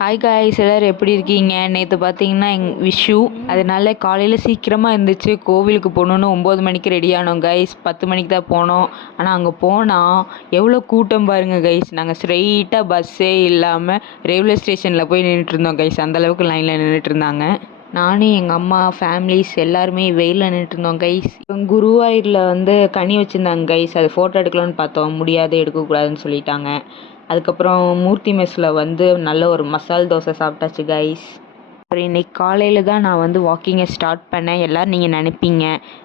Hi guys, எல்லோரும் எப்படி இருக்கீங்க? நேற்று பார்த்தீங்கன்னா விஷு, அதனால காலையில் சீக்கிரமாக இருந்துச்சு. கோவிலுக்கு போகணுன்னு 9 மணிக்கு ரெடி ஆனோம் கைஸ். 10 மணிக்கு தான் போனோம். ஆனால் அங்கே போனால் எவ்வளோ கூட்டம் பாருங்கள் கைஸ். நாங்கள் ஸ்ட்ரெயிட்டாக பஸ்ஸே இல்லாமல் ரயில்வே ஸ்டேஷனில் போய் நின்றுட்டு இருந்தோம் கைஸ். அந்தளவுக்கு லைனில் நின்றுட்டு இருந்தாங்க. நானும் எங்கள் அம்மா ஃபேமிலிஸ் எல்லாருமே வெயிலில் நின்றுட்டுருந்தோம் கைஸ். குருவாயூரில் கனி வச்சுருந்தாங்க கைஸ். அது ஃபோட்டோ எடுக்கலான்னு பார்த்தோம், முடியாது, எடுக்கக்கூடாதுன்னு சொல்லிட்டாங்க. அதுக்கப்புறம் மூர்த்தி மெஸ்ஸில் நல்ல ஒரு மசால் தோசை சாப்பிட்டாச்சு கைஸ். அப்புறம் இன்றைக்கி காலையில் தான் நான் வாக்கிங்கை ஸ்டார்ட் பண்ணேன். எல்லோரும் நீங்கள் நினைப்பீங்க,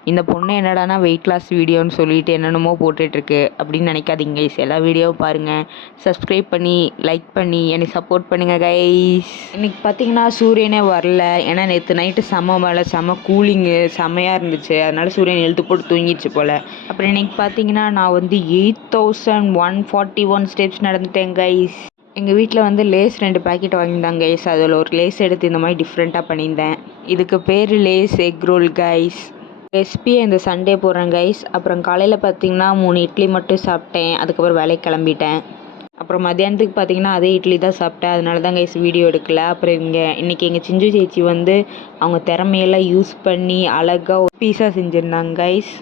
இந்த பொண்ணு என்னடானா வெயிட் லாஸ் வீடியோன்னு சொல்லிட்டு என்னென்னமோ போட்டுட்ருக்கு அப்படின்னு நினைக்காதீங்க கைஸ். எல்லா வீடியோவும் பாருங்கள், சப்ஸ்கிரைப் பண்ணி லைக் பண்ணி எனக்கு சப்போர்ட் பண்ணுங்கள் கைஸ். இன்றைக்கி பார்த்தீங்கன்னா சூரியனே வரல. ஏன்னா நேற்று நைட்டு செம்ம மழை, செம்ம கூலிங்கு, செம்மையாக இருந்துச்சு. அதனால் சூரியன் எழுத்து போட்டு தூங்கிடுச்சு போல். அப்புறம் இன்றைக்கி பார்த்தீங்கன்னா நான் 8141 ஸ்டெப்ஸ் நடந்துட்டேன் கைஸ். எங்கள் வீட்டில் லேஸ் 2 பேக்கெட் வாங்கியிருந்தாங்க கைஸ். அதில் ஒரு லேஸ் எடுத்து இந்த மாதிரி டிஃப்ரெண்ட்டாக பண்ணியிருந்தேன். இதுக்கு பேர் லேஸ் எக் ரோல் கைஸ். ரெசிபியை இந்த சண்டே போடுறேன் கைஸ். அப்புறம் காலையில் பார்த்தீங்கன்னா 3 இட்லி மட்டும் சாப்பிட்டேன். அதுக்கப்புறம் வேலைக்கு கிளம்பிட்டேன். அப்புறம் மத்தியானத்துக்கு பார்த்தீங்கன்னா அதே இட்லி தான் சாப்பிட்டேன். அதனால தான் கைஸ் வீடியோ எடுக்கல. அப்புறம் இன்றைக்கி எங்கள் சிஞ்சு சேச்சி அவங்க திறமையெல்லாம் யூஸ் பண்ணி அழகாக ஒரு பீஸா செஞ்சுருந்தாங்க கைஸ்.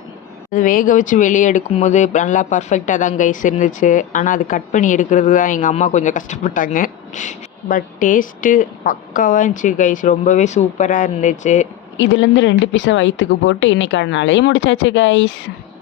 அது வேக வச்சு வெளியே எடுக்கும்போது நல்லா பர்ஃபெக்டாக தான் கைஸ் இருந்துச்சு. ஆனால் அது கட் பண்ணி எடுக்கிறது தான் எங்கள் அம்மா கொஞ்சம் கஷ்டப்பட்டாங்க. பட் டேஸ்ட்டு பக்காவாக இருந்துச்சு கைஸ். ரொம்பவே சூப்பராக இருந்துச்சு. இதுலேருந்து 2 பீஸை வயிற்றுக்கு போட்டு இன்றைக்கான நாளையே முடிச்சாச்சு கைஸ்.